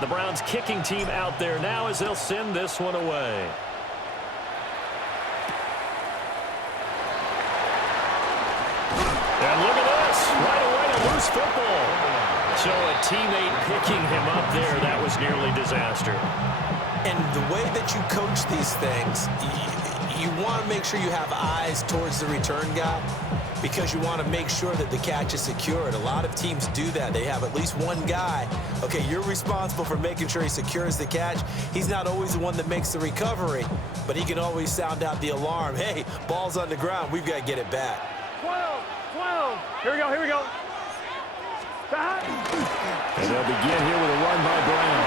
The Browns kicking team out there now as they'll send this one away. And look at this. Right away, a loose football. So a teammate picking him up there, that was nearly disaster. And the way that you coach these things, you want to make sure you have eyes towards the return guy because you want to make sure that the catch is secured. A lot of teams do that. They have at least one guy. Okay, you're responsible for making sure he secures the catch. He's not always the one that makes the recovery, but he can always sound out the alarm. Hey, ball's on the ground. We've got to get it back. 12. Here we go. And they'll begin here with a run by Brown.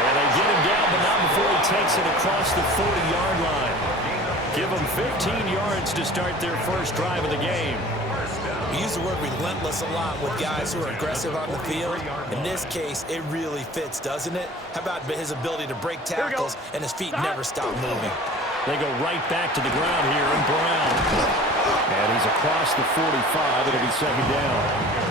And they get him down, but not before he takes it across the 40-yard line. Give them 15 yards to start their first drive of the game. We use the word relentless a lot with guys who are aggressive on the field. In this case, it really fits, doesn't it? How about his ability to break tackles and his feet never stop moving? They go right back to the ground here, and Brown. And he's across the 45. It'll be second down.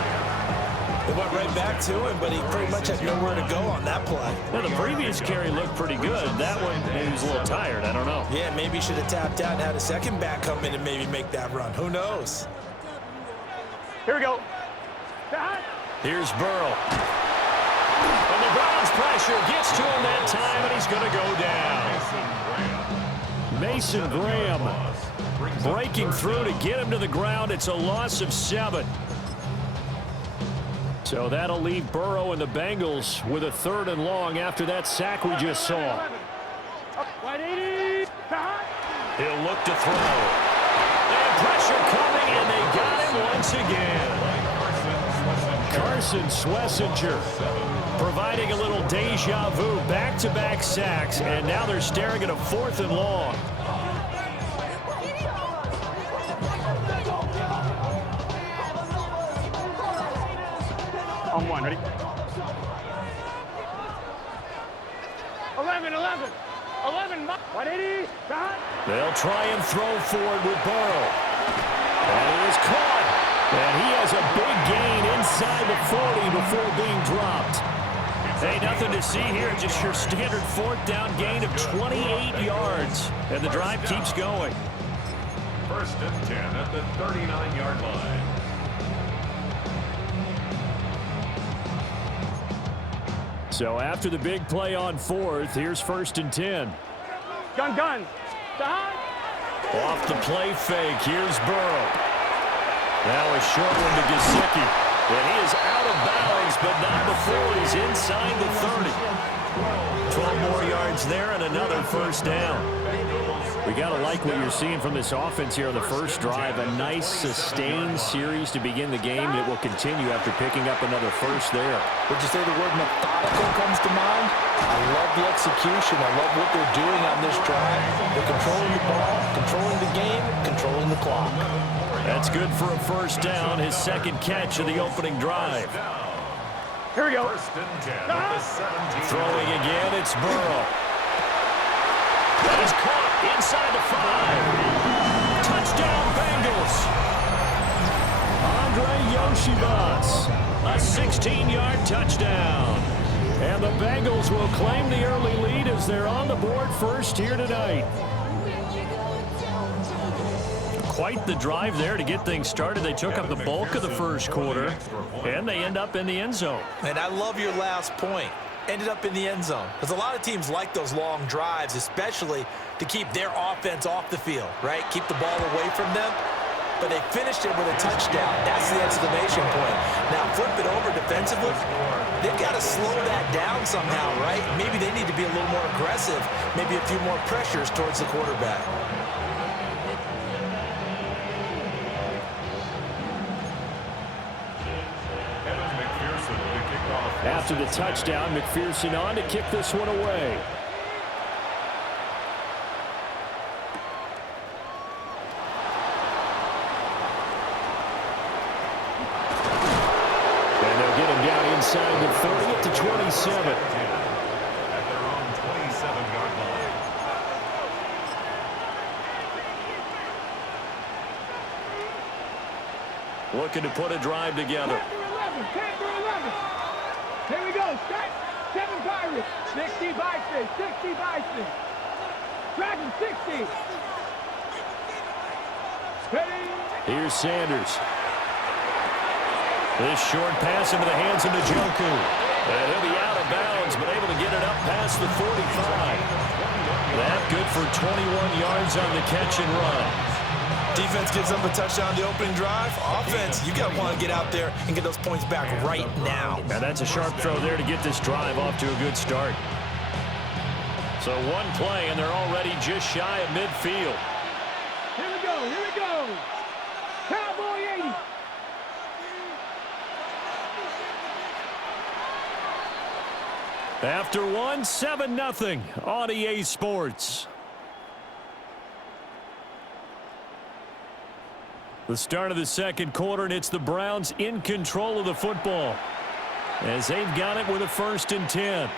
They went right back to him, but he pretty much had nowhere to go on that play. Well, the previous carry looked pretty good. That one, he was a little tired. I don't know. Yeah, maybe he should have tapped out and had a second back come in and maybe make that run. Who knows? Here we go. Here's Burrow. And the Browns pressure gets to him that time, and he's going to go down. Mason Graham breaking through to get him to the ground. It's a loss of 7. So that'll leave Burrow and the Bengals with a 3rd and long after that sack we just saw. He'll look to throw. And pressure coming, and they got him once again. Carson Schlesinger providing a little deja vu, back-to-back sacks, and now they're staring at a 4th and long. On one, ready? 11. 180. They'll try and throw forward with Burrow. And he is caught. And he has a big gain inside the 40 before being dropped. Hey, nothing to see here. Just your standard 4th down gain of 28 yards. And the drive keeps going. 1st and 10 at the 39-yard line. So after the big play on 4th, here's 1st and 10. Gun. Off the play fake, here's Burrow. Now a short one to Gesicki. And he is out of bounds, but not before he's inside the 30. 12 more yards there and another 1st down. We got to like what you're seeing from this offense here on the first drive. A nice sustained series to begin the game. It will continue after picking up another 1st there. Would you say the word methodical comes to mind? I love the execution. I love what they're doing on this drive. They're controlling the ball, controlling the game, controlling the clock. That's good for a 1st down, his 2nd catch of the opening drive. Here we go. 1st and 10 at the 17. Throwing again, it's Burrow. That is caught inside the 5. Touchdown, Bengals. Andre Yoshibas, a 16-yard touchdown. And the Bengals will claim the early lead as they're on the board first here tonight. Quite the drive there to get things started. They took up the bulk of the first quarter, and they end up in the end zone. And I love your last point. Ended up in the end zone. Because a lot of teams like those long drives, especially to keep their offense off the field, right? Keep the ball away from them. But they finished it with a touchdown. That's the exclamation point. Now flip it over defensively. They've got to slow that down somehow, right? Maybe they need to be a little more aggressive. Maybe a few more pressures towards the quarterback. After the touchdown, McPherson on to kick this one away. And they'll get him down inside the 30 to 27. At their own 27-yard line. Looking to put a drive together. Here we go. Start. 7 60 Bison, 60 Bison. Dragon 60. Ready? Here's Sanders. This short pass into the hands of Njoku. And he'll be out of bounds, but able to get it up past the 45. That good for 21 yards on the catch and run. Defense gives them a touchdown the opening drive. Offense, you got to want to get out there and get those points back right now. Now that's a sharp throw there to get this drive off to a good start. So one play, and they're already just shy of midfield. Here we go, here we go. Cowboy 80. After one, 7-0 on EA Sports. The start of the second quarter, and it's the Browns in control of the football as they've got it with a 1st and 10.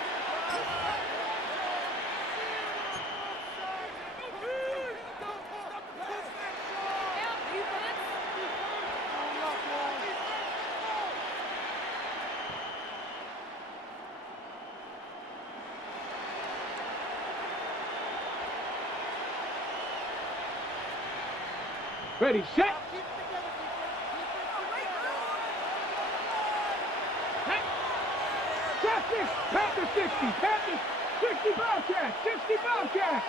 Ready, set. Panther 60, Panther 60 Bobcat, 60 Bobcat.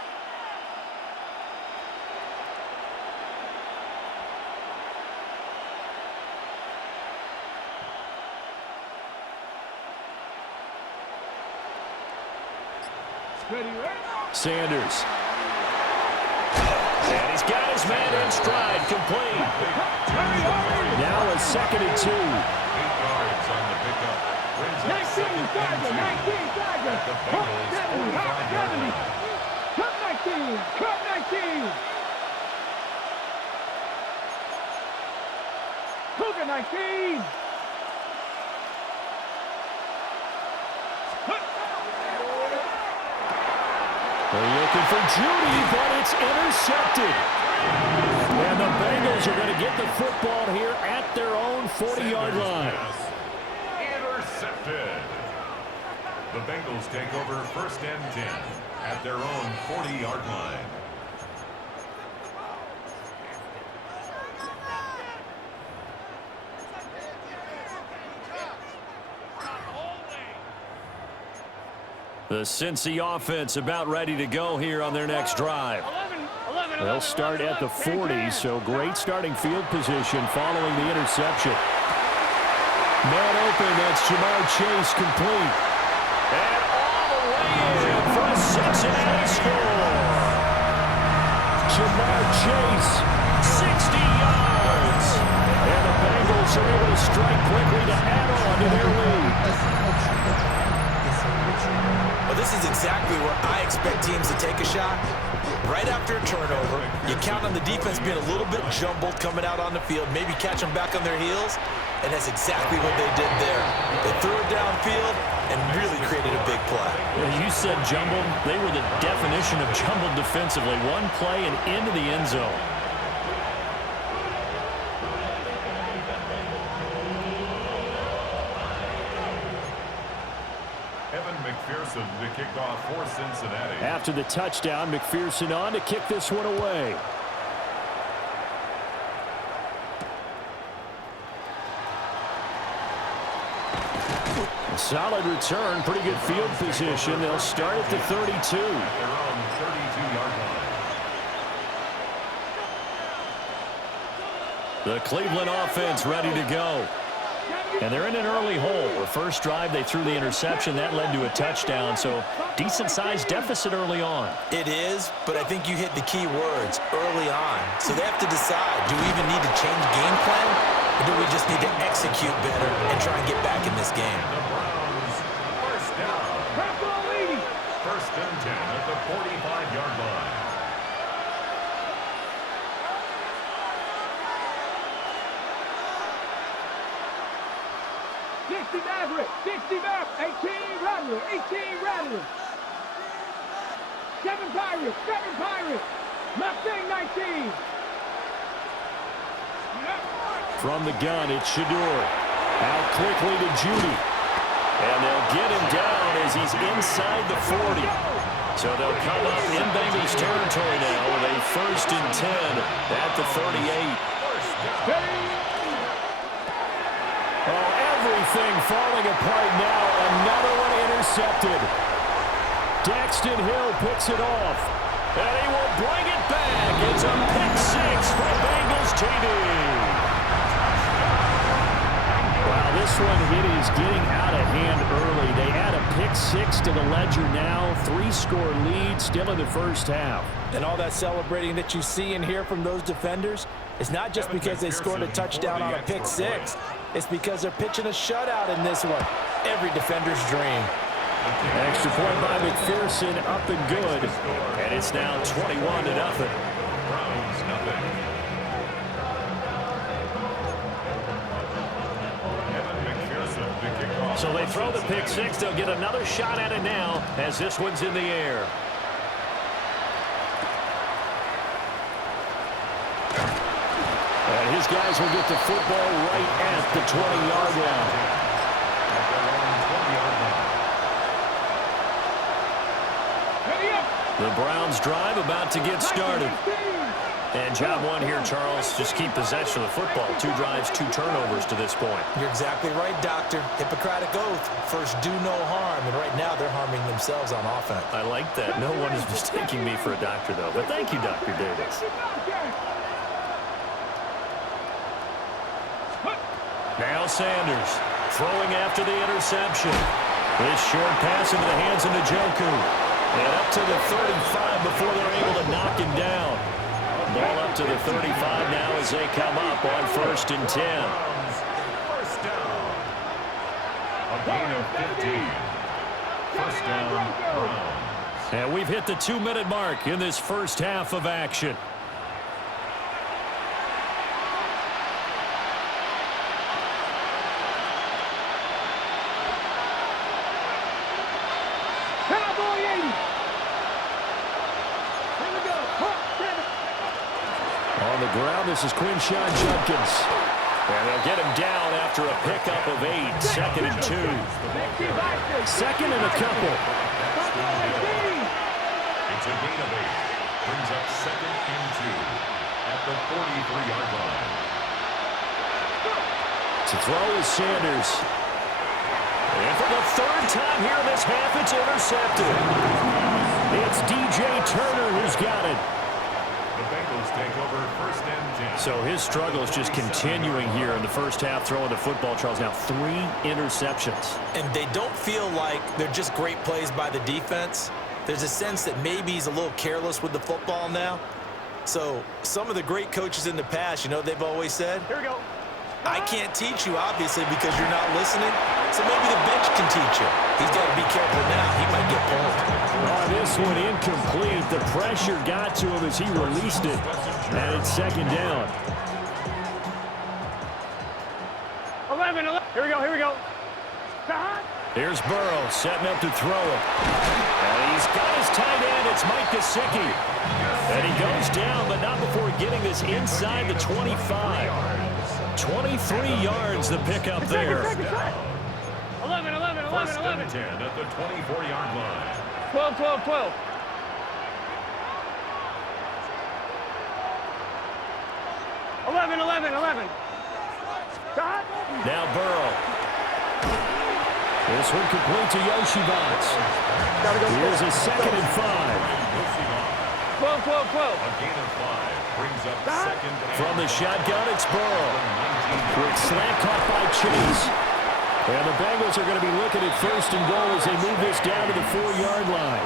Ready, ready. Sanders. And he's got his man in stride, complete. Now a 2nd and 2. 8 yards on the pickup. 19 Tiger, 19 Tiger. Hop 70, hop 70. Cut 19, cut 19. Cougar 19. They're looking for Judy, but it's intercepted. And the Bengals are going to get the football here at their own 40-yard line. Intercepted. The Bengals take over 1st and 10 at their own 40-yard line. The Cincy offense about ready to go here on their next drive. They'll start at the 40, so great starting field position following the interception. Man open, that's Jamar Chase, complete. And all the way in for a Cincinnati score. Jamar Chase, 60 yards. And the Bengals are able to strike quickly to add on to their lead. Well, this is exactly where I expect teams to take a shot. Right after a turnover, you count on the defense being a little bit jumbled coming out on the field, maybe catch them back on their heels, and that's exactly what they did there. They threw it downfield and really created a big play. You said jumbled. They were the definition of jumbled defensively. One play and into the end zone. McPherson to kick off for Cincinnati. After the touchdown, McPherson on to kick this one away. A solid return, pretty good field position. They'll start at the 32. At their own 32-yard line. The Cleveland offense ready to go. And they're in an early hole. The first drive, they threw the interception. That led to a touchdown, so decent-sized deficit early on. It is, but I think you hit the key words, early on. So they have to decide, do we even need to change game plan, or do we just need to execute better and try and get back in this game? The Browns, first down. 1st and 10 at the 45-yard line. Maverick, 60 Maverick, 18 Rattler, 18 Rattler. 7 Pirates, 7 Pirates. Mustang 19. From the gun, it's Shador. Out quickly to Judy. And they'll get him down as he's inside the 40. So they'll come up in Bengals territory now with a 1st and 10 at the 38. Oh, everything falling apart now. Another one intercepted. Daxton Hill picks it off. And he will bring it back. It's a pick six for Bengals TD. Wow, this one, it is getting out of hand early. They add a pick six to the ledger now. 3-score lead still in the first half. And all that celebrating that you see and hear from those defenders, it's not just because they scored a touchdown on a pick six. It's because they're pitching a shutout in this one. Every defender's dream. Extra point by McPherson, up and good. And it's now 21-0. Browns, nothing. So they throw the pick six. They'll get another shot at it now as this one's in the air. And his guys will get the football right at the 20-yard line. The Browns drive about to get started. And job one here, Charles, just keep possession of the football. 2 drives, 2 turnovers to this point. You're exactly right, Doctor. Hippocratic oath. First, do no harm. And right now, they're harming themselves on offense. I like that. No one is mistaking me for a doctor, though. But thank you, Dr. Davis. Now Sanders throwing after the interception. This short pass into the hands of Njoku. And up to the 35 before they're able to knock him down. Ball up to the 35 now as they come up on 1st and 10. First down. A gain of 15. First down, Browns. And we've hit the 2-minute mark in this first half of action. On the ground, this is Quinshawn Judkins. And they'll get him down after a pickup of 8. 2nd and 2. 2nd and a couple. It's a gain of 8. Brings up 2nd and 2 at the 43-yard line. To throw is Sanders. And for the 3rd time here in this half, it's intercepted. It's DJ Turner who's got it. The Bengals take over 1st and 10. So his struggle is just continuing here in the first half, throwing the football, Charles. Now 3 interceptions. And they don't feel like they're just great plays by the defense. There's a sense that maybe he's a little careless with the football now. So some of the great coaches in the past, you know, they've always said, here we go. I can't teach you, obviously, because you're not listening. So maybe the bench can teach you. He's got to be careful now. He might get pulled. Oh, this one incomplete. The pressure got to him as he released it. And it's 2nd down. 11. Here we go. Here we go. Here's Burrow setting up to throw it. And he's got his tight end. It's Mike Gesicki. And he goes down, but not before getting this inside the 25. 23 yards the pickup there. 11. 1st and 10 at the 24-yard line. 12. 11. Now Burrow. This one complete to Yoshivas. Here's a 2nd and 5. 12. A gain of 5 brings up 2nd and From the shotgun, it's Burrow. Quick slant caught by Chase. And the Bengals are going to be looking at 1st and goal as they move this down to the 4-yard line.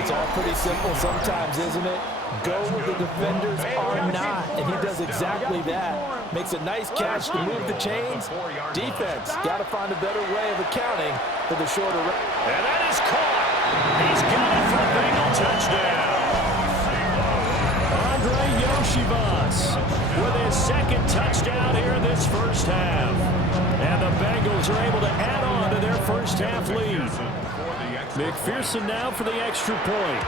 It's all pretty simple sometimes, isn't it? Go where the defenders are not, and he does exactly that. Makes a nice catch to move the chains. Defense got to find a better way of accounting for the shorter run. And that is caught. He's got it for a Bengal touchdown. Andre Yoshivas with his 2nd touchdown here in this first half. And the Bengals are able to add on to their first half lead. McPherson now for the extra point.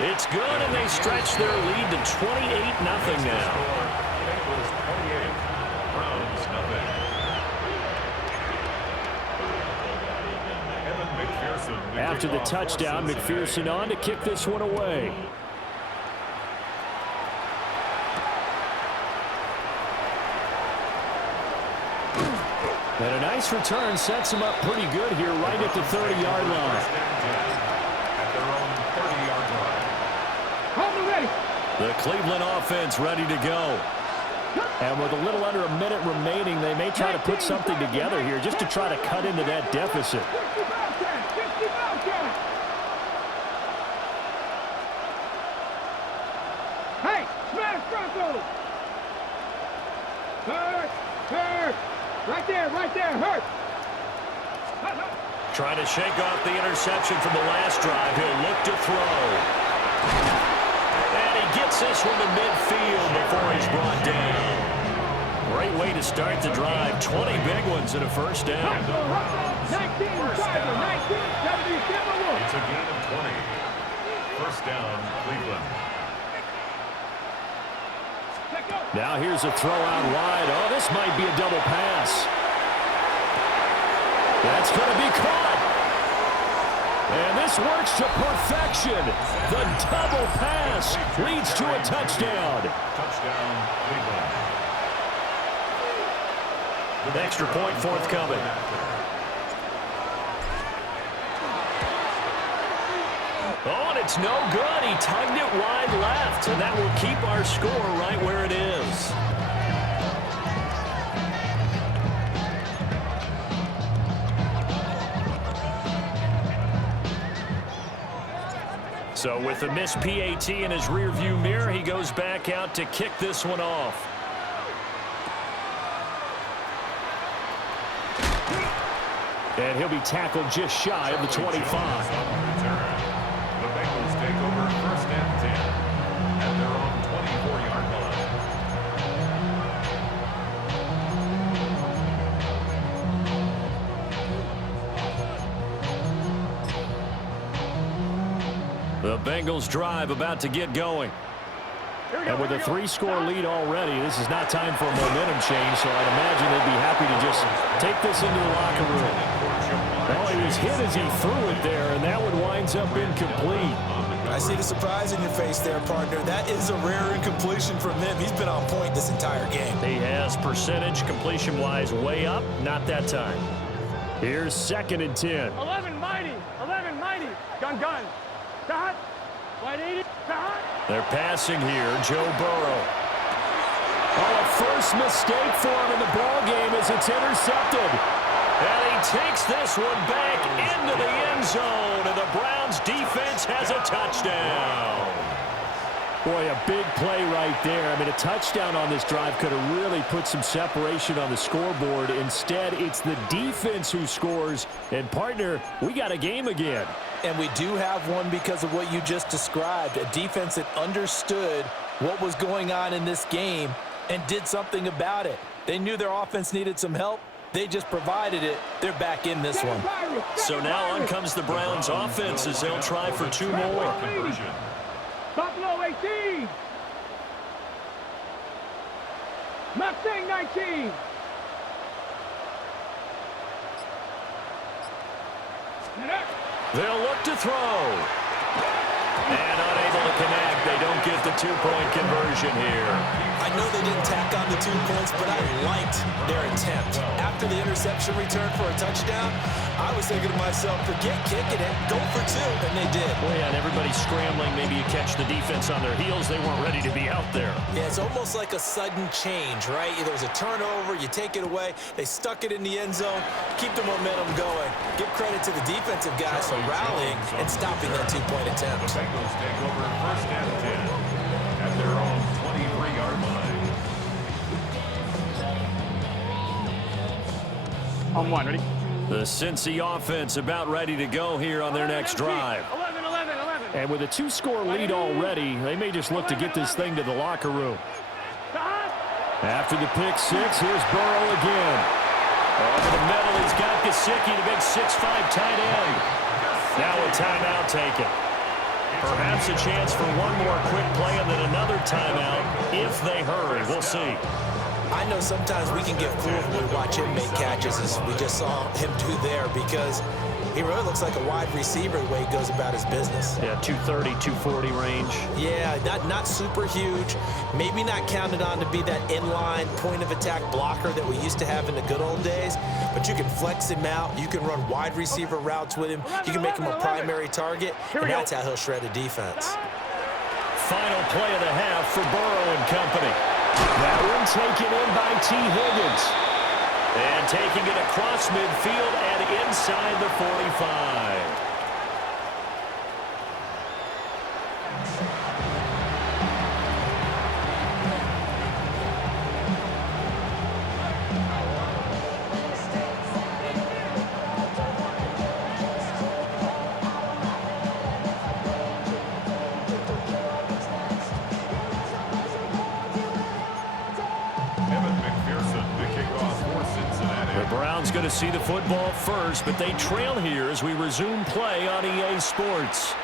It's good, and they stretch their lead to 28-0 now. After the touchdown, McPherson on to kick this one away. And a nice return sets him up pretty good here right at the 30-yard line. At their own 30-yard line. Hold ready. The Cleveland offense ready to go. And with a little under a minute remaining, they may try to put something together here just to try to cut into that deficit. 50 Bobcats. Hey, smash Broncos. Hurt. Right there, hurt. Trying to shake off the interception from the last drive. He'll look to throw. And he gets this one to midfield before he's brought down. Great way to start the drive. 20 big ones and a first down. 19, It's a gain of 20. First down, Cleveland. Now here's a throw out wide. Oh, this might be a double pass. That's going to be caught. And this works to perfection. The double pass leads to a touchdown. Touchdown, Cleveland. Extra point forthcoming. Oh, and it's no good. He tugged it wide left, and that will keep our score right where it is. So with a missed PAT in his rearview mirror, he goes back out to kick this one off. And he'll be tackled just shy of the 25. The Bengals take over first and 10 at their own 24-yard line. The Bengals drive about to get going. And with a 3-score lead already, this is not time for a momentum change, so I'd imagine they'd be happy to just take this into the locker room. Well, he was hit as he threw it there, and that one winds up incomplete. I see the surprise in your face there, partner. That is a rare incompletion from him. He's been on point this entire game. He has percentage completion-wise way up, not that time. Here's 2nd and 10. 11 mighty. Gun. Dot. Wide 80. Dot. They're passing here, Joe Burrow. Oh, a first mistake for him in the ballgame as it's intercepted. And he takes this one back into the end zone, and the Browns defense has a touchdown. Boy, a big play right there. I mean, a touchdown on this drive could have really put some separation on the scoreboard. Instead, it's the defense who scores. And, partner, we got a game again. And we do have one because of what you just described. A defense that understood what was going on in this game and did something about it. They knew their offense needed some help. They just provided it. They're back in this one. So now on comes the Browns offense as they'll try for 2 more. Conversion. Buffalo 18. Mustang 19. They'll look to throw. And unable to connect. They don't get the 2-point conversion here. I know they didn't tack on the 2 points, but I liked their attempt. After the interception return for a touchdown, I was thinking to myself, forget kicking it, go for 2, and they did. Well, yeah, and everybody's scrambling. Maybe you catch the defense on their heels. They weren't ready to be out there. Yeah, it's almost like a sudden change, right? There was a turnover, you take it away, they stuck it in the end zone, keep the momentum going. Give credit to the defensive guys for rallying and stopping that 2-point attempt. The Bengals take over first and 10 at their own 23-yard line. On 1, ready? The Cincy offense about ready to go here on their next drive. 11. And with a 2-score lead already, they may just look to get this thing to the locker room. After the pick 6, here's Burrow again. Over the middle, he's got Gesicki, the big 6'5" tight end. Now a timeout taken. Perhaps a chance for one more quick play and then another timeout if they hurry. We'll see. I know sometimes we can get fooled when we watch him make catches, as we just saw him do there, because he really looks like a wide receiver the way he goes about his business. Yeah, 230, 240 range. Yeah, not super huge. Maybe not counted on to be that inline point-of-attack blocker that we used to have in the good old days, but you can flex him out. You can run wide receiver routes with him. You can make him a primary target, and that's how he'll shred a defense. Final play of the half for Burrow and company. That one taken in by T. Higgins. And taking it across midfield and inside the 45. Going to see the football first, but they trail here as we resume play on EA Sports.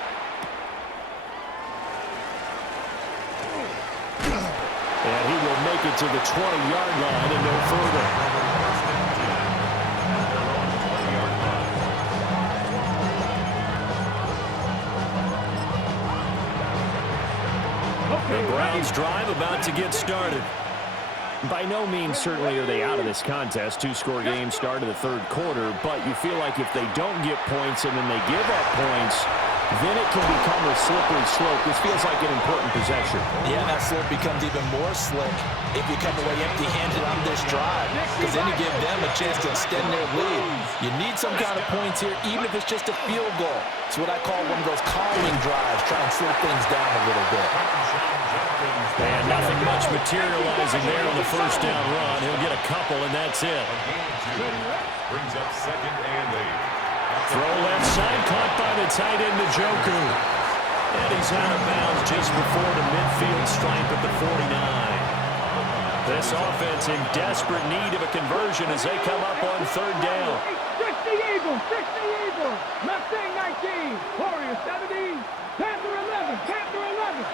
And he will make it to the 20-yard line and no further. The Browns drive about to get started. By no means certainly are they out of this contest. Two-score game start of the third quarter, but you feel like if they don't get points and then they give up points, then it can become a slippery slope. This feels like an important possession. Yeah, that slope becomes even more slick if you come away empty-handed on this drive, because then you give them a chance to extend their lead. You need some kind of points here, even if it's just a field goal. It's what I call one of those calming drives, try and slow things down a little bit. And nothing much materializing there on the first down run. He'll get a couple, and that's it. Brings up 2nd and 8. Throw left side, caught by the tight end, Njoku. And he's out of bounds just before the midfield stripe at the 49. This offense in desperate need of a conversion as they come up on third down. 60 Eagles, 60 Eagles. Mustang 19, Warriors 70, Panther 11, Panther 11.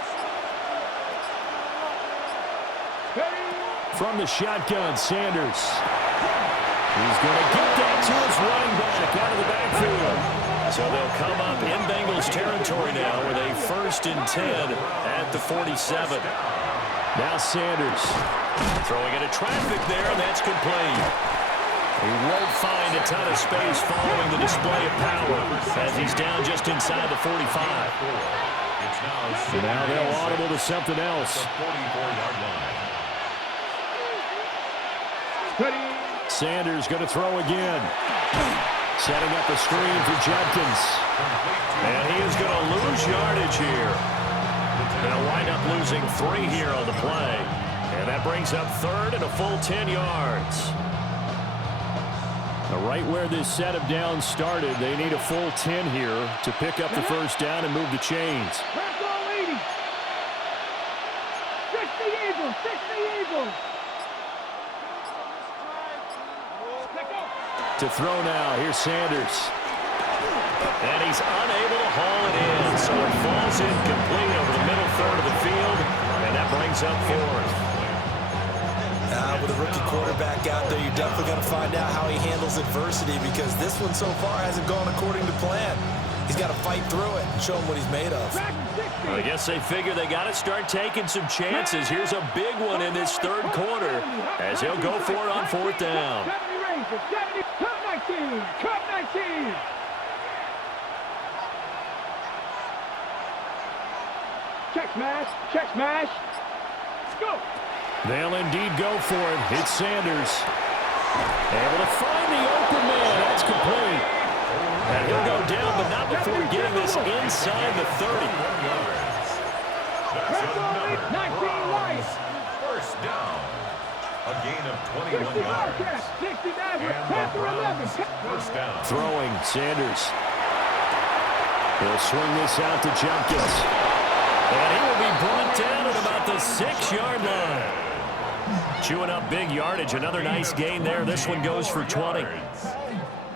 From the shotgun, Sanders. He's going to get that to his running back out of the backfield. So they'll come up in Bengals territory now with a 1st and 10 at the 47. Now Sanders throwing into traffic there, and that's complete. He won't find a ton of space following the display of power as he's down just inside the 45. So now they'll audible to something else. 44-yard line. Sanders going to throw again. Setting up a screen for Judkins. And he is going to lose yardage here. They'll wind up losing 3 here on the play. And that brings up 3rd and a full 10 yards. Now, right where this set of downs started, they need a full 10 here to pick up the first down and move the chains. 60 Eagles, 60 Eagles. To throw now, here's Sanders. And he's unable to haul it in, so it falls incomplete over the middle third of the field, and that brings up 4th. With a rookie quarterback out there, you're definitely going to find out how he handles adversity, because this one so far hasn't gone according to plan. He's got to fight through it and show him what he's made of. I guess they figure they got to start taking some chances. Here's a big one in this third quarter as he'll go for it on 4th down. 70, Cup 19, Cup 19. Check smash, check smash. Let's go. They'll indeed go for it. It's Sanders. Able to find the open man. That's complete. And he'll go down, but not before getting this inside the 30. That's another 19 lights. 1st down. A gain of 21 yards. 60 And the Browns 1st down. Throwing, Sanders. He'll swing this out to Judkins. And he will be brought down at about the 6-yard line. Chewing up big yardage. Another nice gain there. This one goes for 20.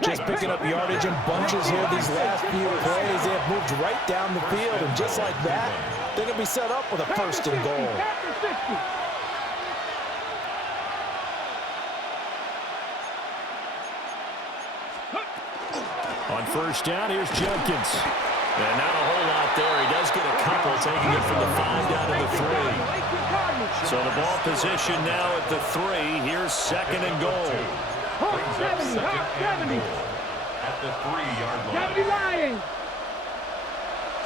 Just picking up yardage in bunches here these last few plays. They have moved right down the field, and just like that, they're going to be set up with a 1st and goal. On first down, here's Jenkins. And not a whole lot there. He does get a couple, taking it from the 5 down to the 3. So the ball position now at the 3. Here's second and goal. Hawk 70, Hawk 70. At the 3-yard line. 70 Lions.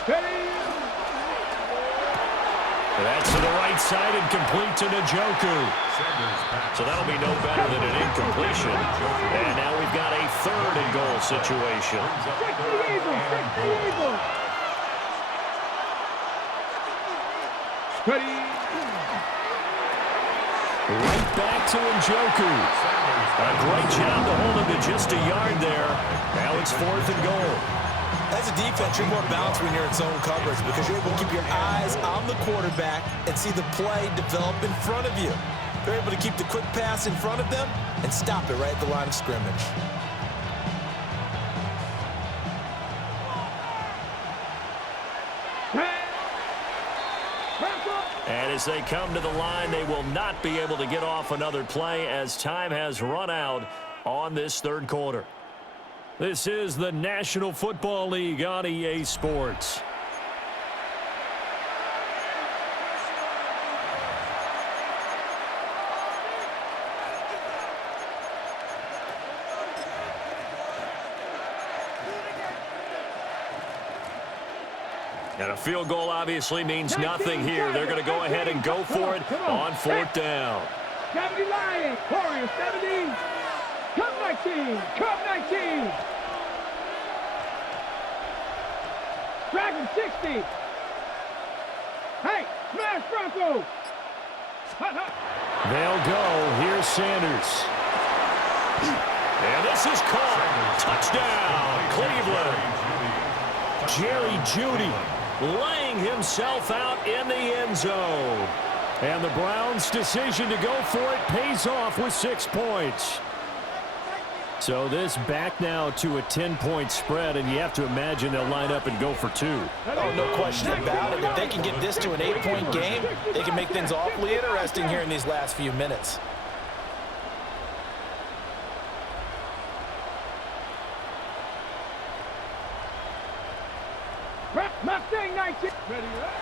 Steady. That's to the right side and complete to Njoku. So that'll be no better than an incompletion. And now we've got a third and goal situation. Check the Eagle, check the Eagle. Steady. Right back to Njoku. A great job to hold him to just a yard there. Now it's fourth and goal. As a defense, you're more balanced when you're in zone coverage because you're able to keep your eyes on the quarterback and see the play develop in front of you. They're able to keep the quick pass in front of them and stop it right at the line of scrimmage. And as they come to the line, they will not be able to get off another play as time has run out on this third quarter. This is the National Football League on EA Sports. And a field goal obviously means nothing here. They're going to go ahead and go for it on fourth down. 70 Lions, Warriors 70. Cup 19, Cup 19. Dragon 60. Hey, smash Bronco. They'll go. Here's Sanders. And this is caught. Touchdown, Cleveland. Jerry Jeudy laying himself out in the end zone. And the Browns' decision to go for it pays off with 6 points. So this back now to a 10-point spread, and you have to imagine they'll line up and go for 2. Oh, no question about it. If they can get this to an 8-point game, they can make things awfully interesting here in these last few minutes.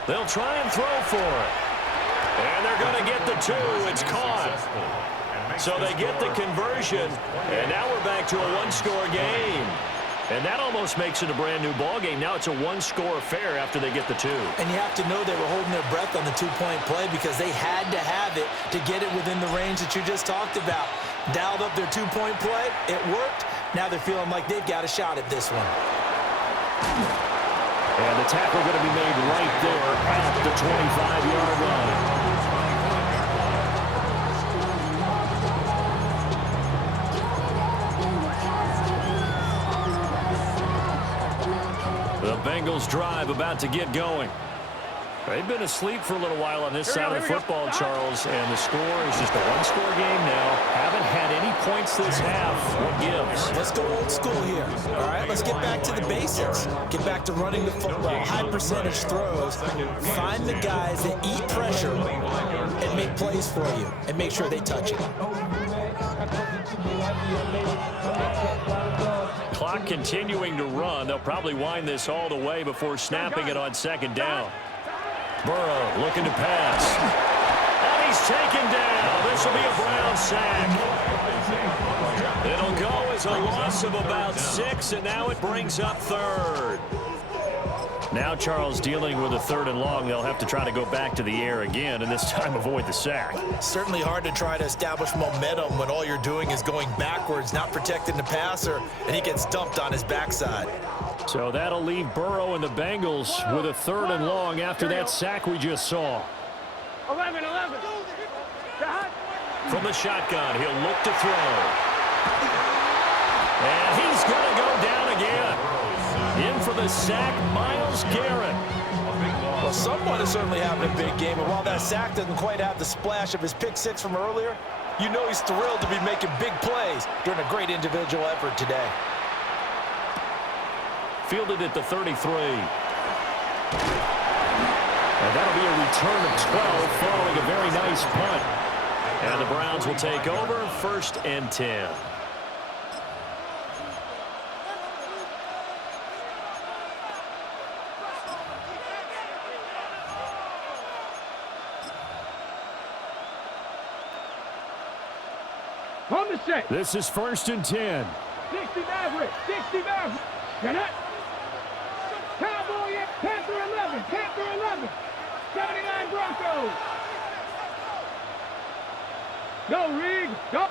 They'll try and throw for it. And they're going to get the 2. It's caught. So they get the conversion, and now we're back to a one-score game. And that almost makes it a brand-new ball game. Now it's a one-score affair after they get the 2. And you have to know they were holding their breath on the 2-point play because they had to have it to get it within the range that you just talked about. Dialed up their 2-point play. It worked. Now they're feeling like they've got a shot at this one. And the tackle going to be made right there at the 25-yard line. The Bengals drive about to get going. They've been asleep for a little while on this side of the football, Charles, and the score is just a one-score game now. Haven't had any points this half. What gives? Let's go old school here. All right, let's get back to the basics. Get back to running the football, high percentage throws. Find the guys that eat pressure and make plays for you and make sure they touch it. Clock continuing to run. They'll probably wind this all the way before snapping it on second down. Burrow looking to pass. And he's taken down. This will be a Brown sack. It'll go as a loss of about 6, and now it brings up third. Now Charles dealing with a 3rd and long. They'll have to try to go back to the air again, and this time avoid the sack. Certainly hard to try to establish momentum when all you're doing is going backwards, not protecting the passer, and he gets dumped on his backside. So that'll leave Burrow and the Bengals with a 3rd and long after that sack we just saw. 11. From the shotgun, he'll look to throw. And he's going to go down again. In for the sack, Myles Garrett. Well, someone is certainly having a big game, and while that sack doesn't quite have the splash of his pick 6 from earlier, you know he's thrilled to be making big plays during a great individual effort today. Fielded at the 33. And that'll be a return of 12 following a very nice punt. And the Browns will take over 1st and 10. On the set. This is 1st and 10. 60 Maverick. 60 Maverick. Get it. Cowboy at Panther 11. Panther 11. 79 Broncos. Go, Reed. Go.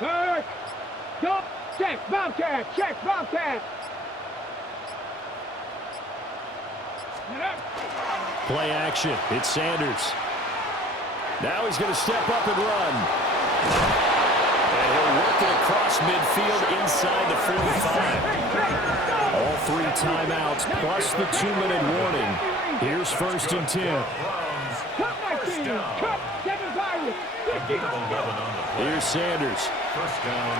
Kirk. Go. Check. Bobcat. Check. Bobcat. Get up. Play action. It's Sanders. Now he's going to step up and run. And he'll work it across midfield inside the 45. All 3 timeouts plus the 2-minute warning. Here's 1st and 10. Cut my team. Cut. 7 Pirates. Here's Sanders. First down.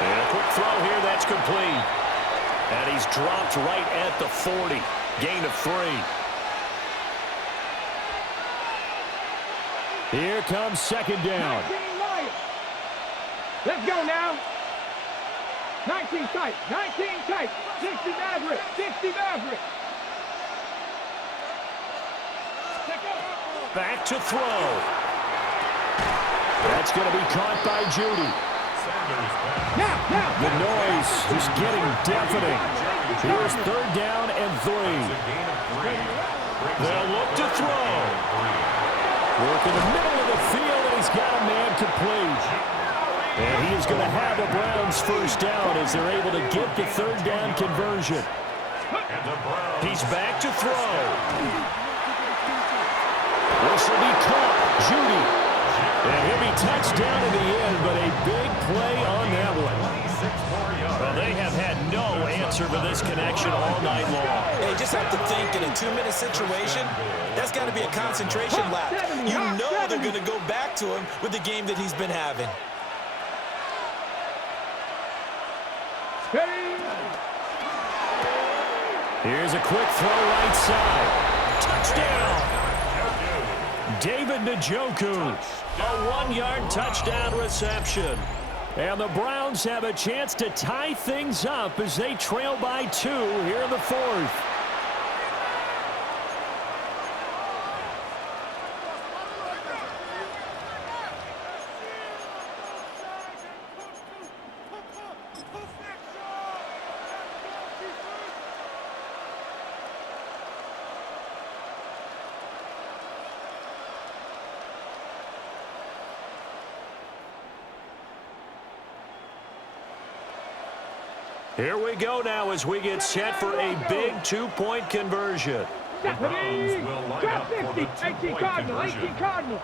And a quick throw here. That's complete. And he's dropped right at the 40. Gain of 3. Here comes 2nd down. 19 Lions. Let's go now. 19 tight. 19 tight. 60 Maverick. 60 Maverick. Back to throw. That's going to be caught by Judy. Now. The noise is getting deafening. Here's 3rd down and 3. They'll look to throw. Work in the middle of the field, and he's got a man complete. And he is going to have a Browns 1st down as they're able to get the 3rd down conversion. He's back to throw. This will be caught. Judy. And he'll be touched down in the end, but a big play on that one. Well, they have had no answer for this connection all night long. They just have to think in a 2-minute situation, that's got to be a concentration lap. You know they're going to go back to him with the game that he's been having. Here's a quick throw right side. Touchdown! David Njoku. A 1-yard touchdown reception. And the Browns have a chance to tie things up as they trail by 2 here in the 4th. Here we go now as we get set for a big 2-point conversion. Stephanie, drop 50, 18 Cardinal, 18 Cardinal.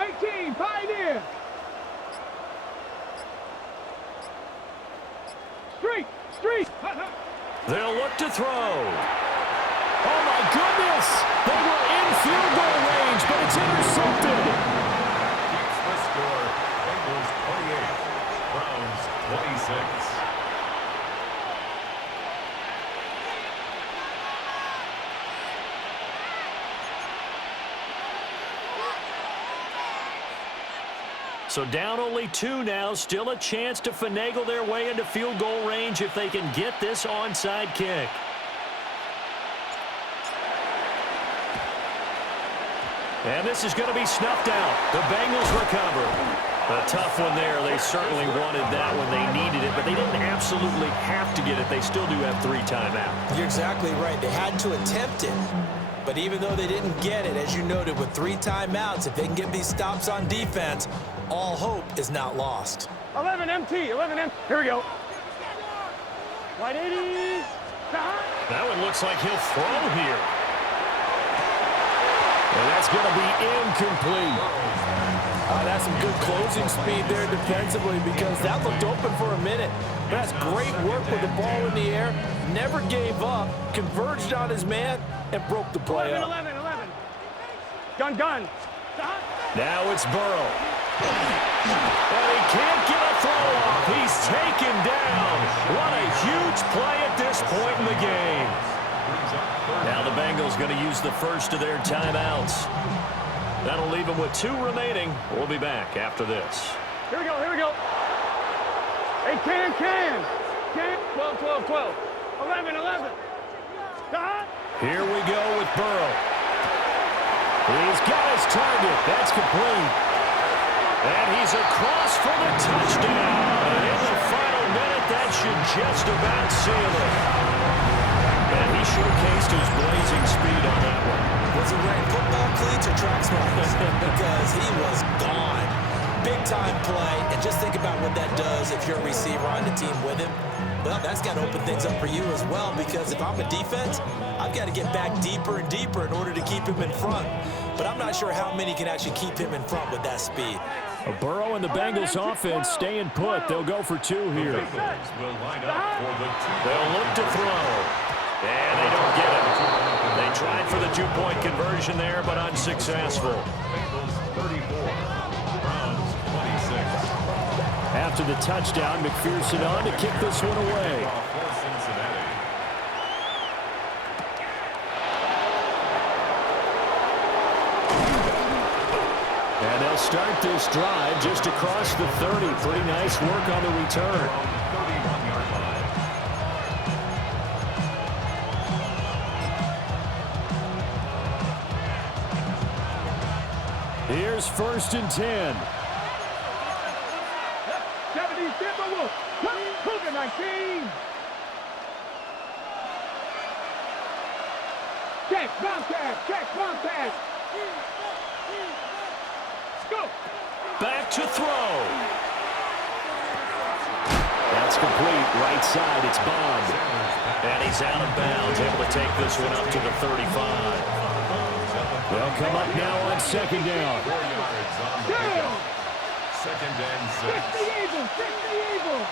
18, Pioneer. Street. They'll look to throw. Oh, my goodness. They were in field goal range, but it's intercepted. Keeps the score. Bengals 28. Browns 26. So down only 2 now, still a chance to finagle their way into field goal range if they can get this onside kick. And this is going to be snuffed out. The Bengals recover. A tough one there. They certainly wanted that when they needed it, but they didn't absolutely have to get it. They still do have 3 timeouts. You're exactly right. They had to attempt it. But even though they didn't get it, as you noted, with 3 timeouts, if they can get these stops on defense, all hope is not lost. 11 MT, 11 MT. Here we go. 180. That one looks like he'll throw here. And that's going to be incomplete. That's some good closing speed there defensively because that looked open for a minute. But that's great work with the ball in the air. Never gave up, converged on his man, and broke the play 11, up. 11. Gun. Now it's Burrow. And he can't get a throw off. He's taken down. What a huge play at this point in the game. Now the Bengals going to use the first of their timeouts. That'll leave them with 2 remaining. We'll be back after this. Here we go. Hey, can. 12. 11. Here we go with Burrow. He's got his target. That's complete. And he's across for the touchdown. And in the final minute, that should just about seal it. And he showcased his blazing speed on that one. Was he wearing football cleats or track smarts? Because he was gone. Big-time play. And just think about what that does if you're a receiver on the team with him. Well, that's got to open things up for you as well, because if I'm a defense, I've got to get back deeper and deeper in order to keep him in front. But I'm not sure how many can actually keep him in front with that speed. Burrow and the Bengals offense staying put. They'll go for two here. Will line up for the They'll look to throw. And they don't get it. They tried for the two-point conversion there, but unsuccessful. Bengals 34, Browns 26. After the touchdown, McPherson on to kick this one away. For Cincinnati. And they'll start this drive just across the 30. Pretty nice work on the return. 31-yard line. Here's 1st and 10. 70 Timberwolves. Cougar 19. Check, contact, check, contact. Go. Back to throw. That's complete. Right side, it's Bond. And he's out of bounds, able to take this one up to the 35. They'll come up now on 2nd down. 4 yards on the pickup. 2nd and 6. 60 Eagles, 60 Eagles.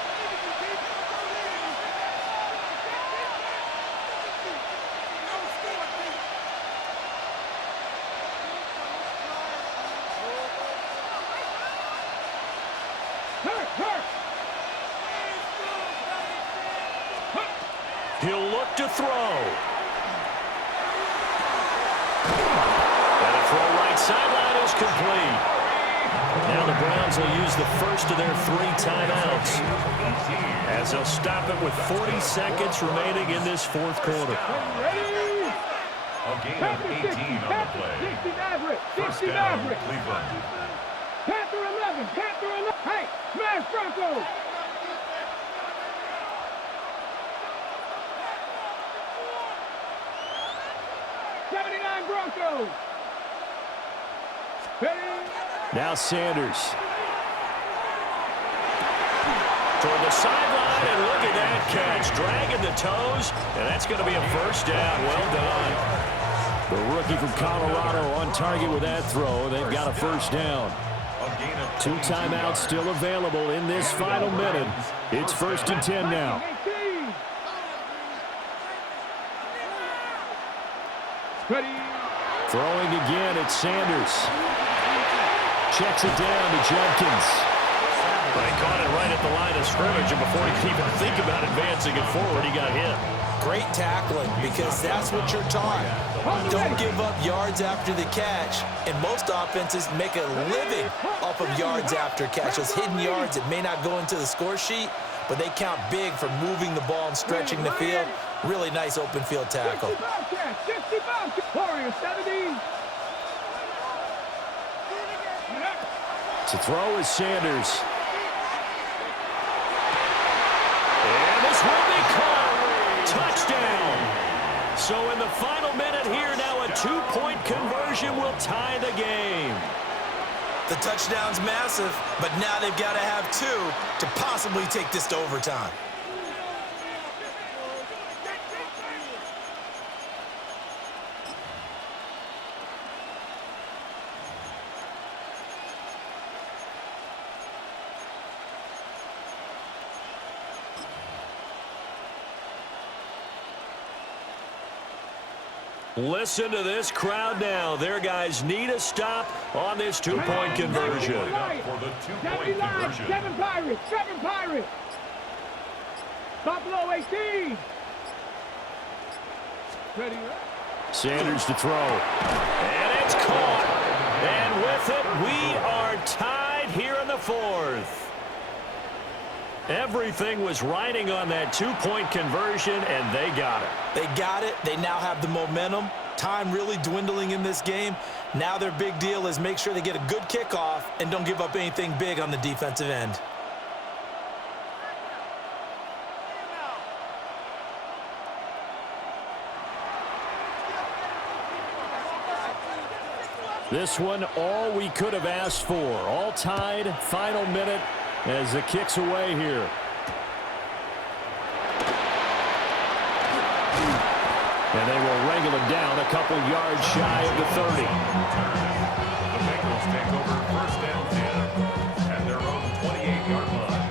He'll look to throw. And a throw right sideline is complete. Now the Browns will use the first of their 3 timeouts, as they'll stop it with 40 seconds remaining in this 4th quarter. Ready? A gain of 18 on the play. 60 Maverick, 60 First down, Maverick. Cleveland. Panther 11, Panther 11. Hey, smash Broncos. Broncos. Now Sanders. Toward the sideline, and look at that catch. Dragging the toes, and that's going to be a 1st down. Well done. The rookie from Colorado on target with that throw. They've got a 1st down. 2 timeouts still available in this final minute. It's 1st and 10 now. Ready. Throwing again, it's Sanders. Checks it down to Judkins. But he caught it right at the line of scrimmage, and before he could even think about advancing it forward, he got hit. Great tackling, because that's what you're taught. Don't give up yards after the catch. And most offenses make a living off of yards after catch. Those hidden yards that may not go into the score sheet, but they count big for moving the ball and stretching the field. Really nice open field tackle. 65, Warriors 70. To throw is Sanders. And this will be caught. Touchdown. So in the final minute here, now a 2-point conversion will tie the game. The touchdown's massive, but now they've got to have 2 to possibly take this to overtime. Listen to this crowd now. Their guys need a stop on this 2-point conversion. For the 2-point conversion. 7 Pirates, 7 Pirates. Buffalo 18. Ready. Sanders to throw. And it's caught. And with it, we are tied here in the 4th. Everything was riding on that 2-point conversion, and they got it. They got it. They now have the momentum. time really dwindling in this game. Now their big deal is make sure they get a good kickoff and don't give up anything big on the defensive end. This one, all we could have asked for. All tied, final minute as the kick's away here. And they will wrangle him down a couple yards shy of the 30. The Bengals take over first and 10 at their own 28-yard line.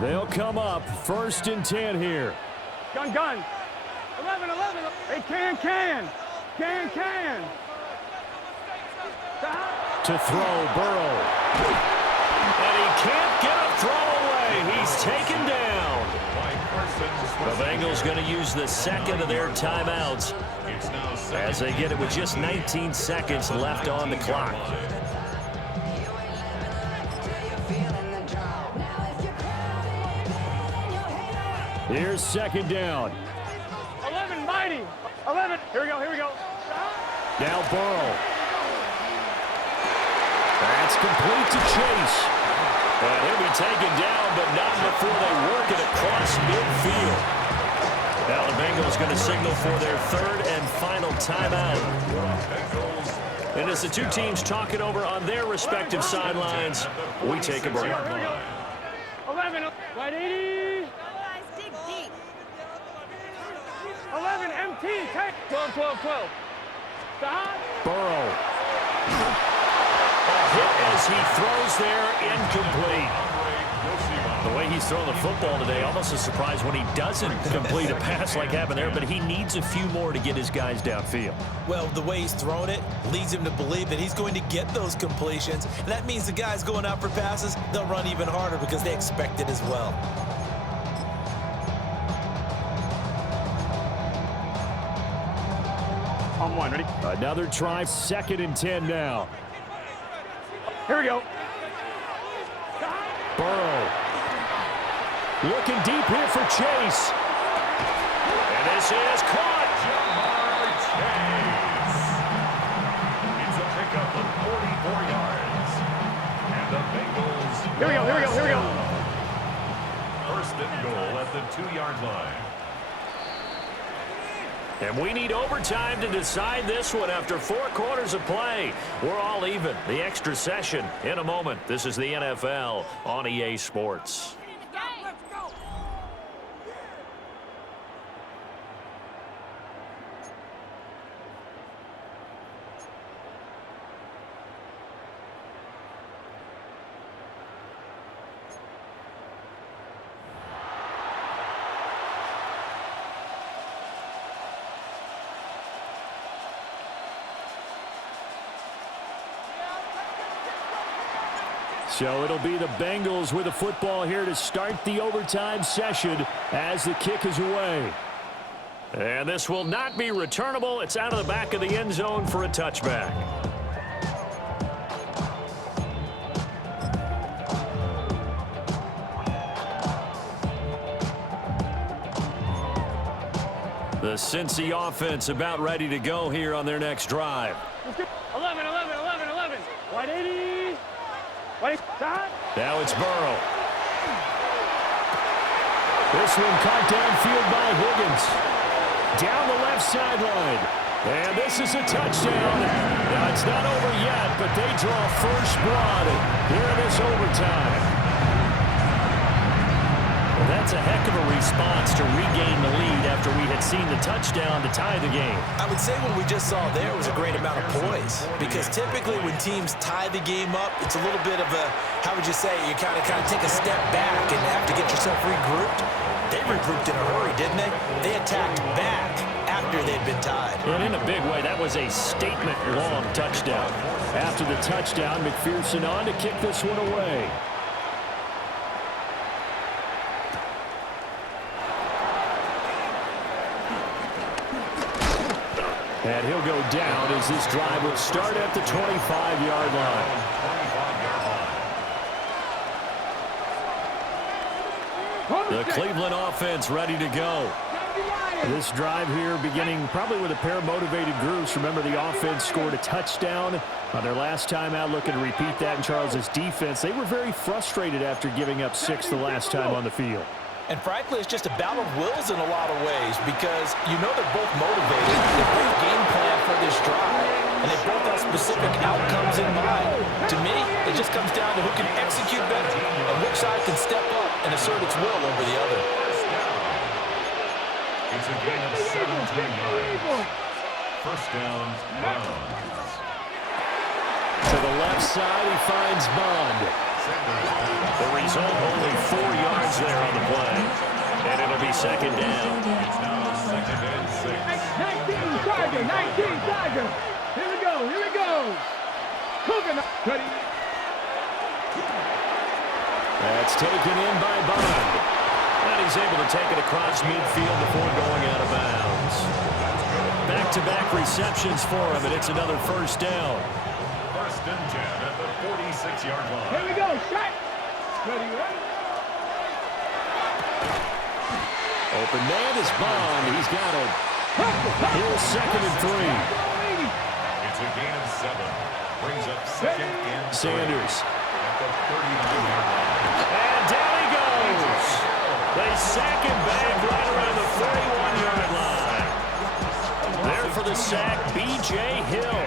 They'll come up first and 10 here. Gun. 11. Hey, can. To throw, Burrow. And he can't get a throw away. He's taken down. The Bengals going to use the second of their timeouts as they get it with just 19 seconds left on the clock. Here's second down. 11, mighty. 11. Here we go. Now Burrow. That's complete to Chase. And he'll be taken down, but not before they work it across midfield. Now the Bengals going to signal for their third and final timeout. And as the two teams talk it over on their respective sidelines, we take a break. 11, right 80. 11, MT, take. 12. Stop. Burrow. A hit as he throws there, incomplete. The way he's throwing the football today, almost a surprise when he doesn't complete a pass like happened there, but he needs a few more to get his guys downfield. Well, the way he's thrown it leads him to believe that he's going to get those completions. And that means the guys going out for passes, they'll run even harder because they expect it as well. On one, ready? Another try, second and 10 now. Here we go. Burrow. Looking deep here for Chase. And this is caught. Jamar Chase. It's a pickup of 44 yards. And the Bengals. Here we go. First and goal at the 2-yard line. And we need overtime to decide this one after 4 quarters of play. We're all even. The extra session in a moment. This is the NFL on EA Sports. So it'll be the Bengals with the football here to start the overtime session as the kick is away. And this will not be returnable. It's out of the back of the end zone for a touchback. The Cincy offense about ready to go here on their next drive. 11. White 80. White, stop. Now it's Burrow. This one caught downfield by Higgins. Down the left sideline. And this is a touchdown. Now, it's not over yet, but they draw first blood here in this overtime. Well, that's a heck of a response to regain the lead after we had seen the touchdown to tie the game. I would say what we just saw there was a great amount of poise, because typically when teams tie the game up, it's a little bit of a, how would you say, you kind of take a step back and have to get yourself regrouped. They regrouped in a hurry, didn't they? They attacked back after they'd been tied. And in a big way, that was a statement-long touchdown. After the touchdown, McPherson on to kick this one away. And he'll go down as this drive will start at the 25-yard line. The Cleveland offense ready to go. This drive here beginning probably with a pair of motivated groups. Remember, the offense scored a touchdown on their last time out, looking to repeat that in Charles's defense. They were very frustrated after giving up 6 the last time on the field. And frankly, it's just a battle of wills in a lot of ways because you know they're both motivated. They both game plan for this drive, and they both have specific outcomes in mind. To me, it just comes down to who can execute better and which side can step up and assert its will over the other. It's a gain of 17 yards. First down, Browns. To the left side, he finds Bond. The result, only 4 yards there on the play. And it'll be second down. It's now second and 6. 19 Tiger, 19 Tiger. Here we go, here we go. Cooking. That's taken in by Bond. And he's able to take it across midfield before going out of bounds. Back-to-back receptions for him, and it's another first down. First and 10 at the 46-yard line. Here we go, shot. Ready, ready. Open man is Bond. He's got it. Here's second and 3. It's a gain of 7. Brings up second and 3. Sanders. At the 39-yard line. And down he goes. They sack him back right around the 31-yard line. There for the sack, B.J. Hill.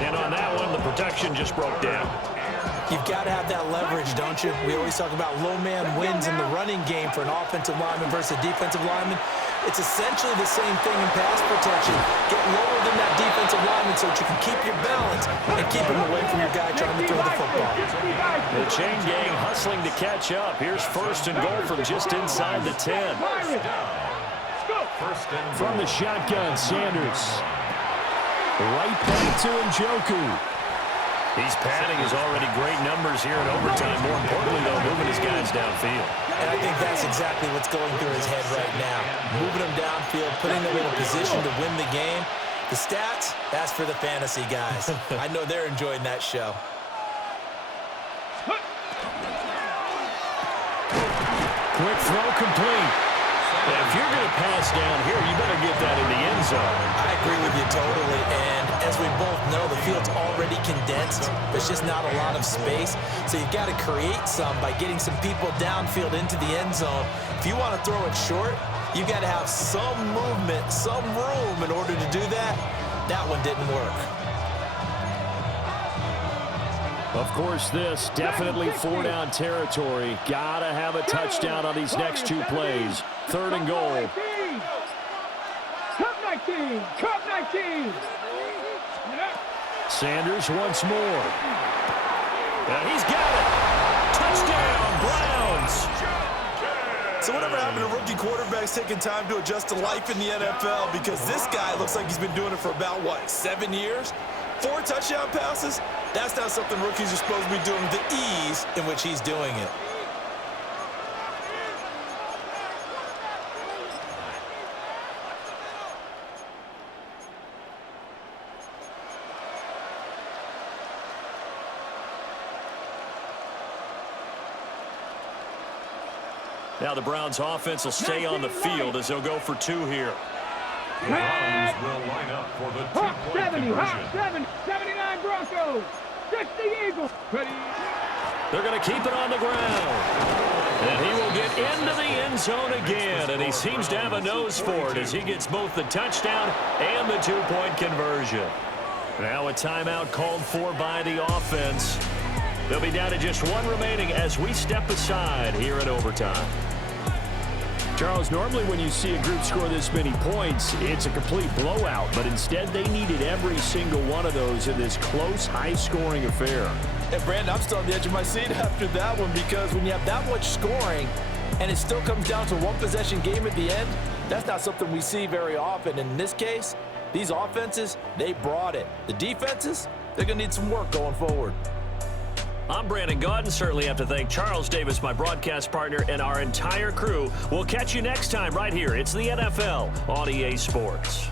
And on that one, the protection just broke down. You've got to have that leverage, don't you? We always talk about low man wins in the running game for an offensive lineman versus a defensive lineman. It's essentially the same thing in pass protection. Get lower than that defensive lineman so that you can keep your balance and keep him away from your guy trying to throw the football. The chain gang hustling to catch up. Here's first and goal from just inside the 10. From the shotgun, Sanders. Right back to Njoku. He's padding his already great numbers here in overtime. More importantly, though, moving his guys downfield. And I think that's exactly what's going through his head right now. Moving them downfield, putting them in a position to win the game. The stats, that's for the fantasy guys. I know they're enjoying that show. Quick throw complete. Now, if you're going to pass down here, you better get that in the end zone. I agree with you totally, and as we both know, the field's already condensed. There's just not a lot of space, so you've got to create some by getting some people downfield into the end zone. If you want to throw it short, you've got to have some movement, some room in order to do that. That one didn't work. Of course, this definitely 4-down territory. Gotta have a touchdown on these next 2 plays. Third and goal. Cup 19, Cup 19. Sanders once more. And he's got it. Touchdown, Browns. So whatever happened to rookie quarterbacks taking time to adjust to life in the NFL? Because this guy looks like he's been doing it for about, 7 years? 4 touchdown passes? That's not something rookies are supposed to be doing with the ease in which he's doing it. Now the Browns offense will stay on the field as they'll go for 2 here. The Browns will line up for the 2-point 70, conversion. 79 Broncos, 60 Eagles. Ready. They're going to keep it on the ground. And he will get into the end zone again, and he seems to have a nose for it as he gets both the touchdown and the 2-point conversion. Now a timeout called for by the offense. They'll be down to just 1 remaining as we step aside here in overtime. Charles, normally when you see a group score this many points, it's a complete blowout, but instead they needed every single one of those in this close, high-scoring affair. And Brandon, I'm still on the edge of my seat after that one because when you have that much scoring and it still comes down to 1-possession game at the end, that's not something we see very often. In this case, these offenses, they brought it. The defenses, they're going to need some work going forward. I'm Brandon Gaudin. Certainly have to thank Charles Davis, my broadcast partner, and our entire crew. We'll catch you next time right here. It's the NFL on EA Sports.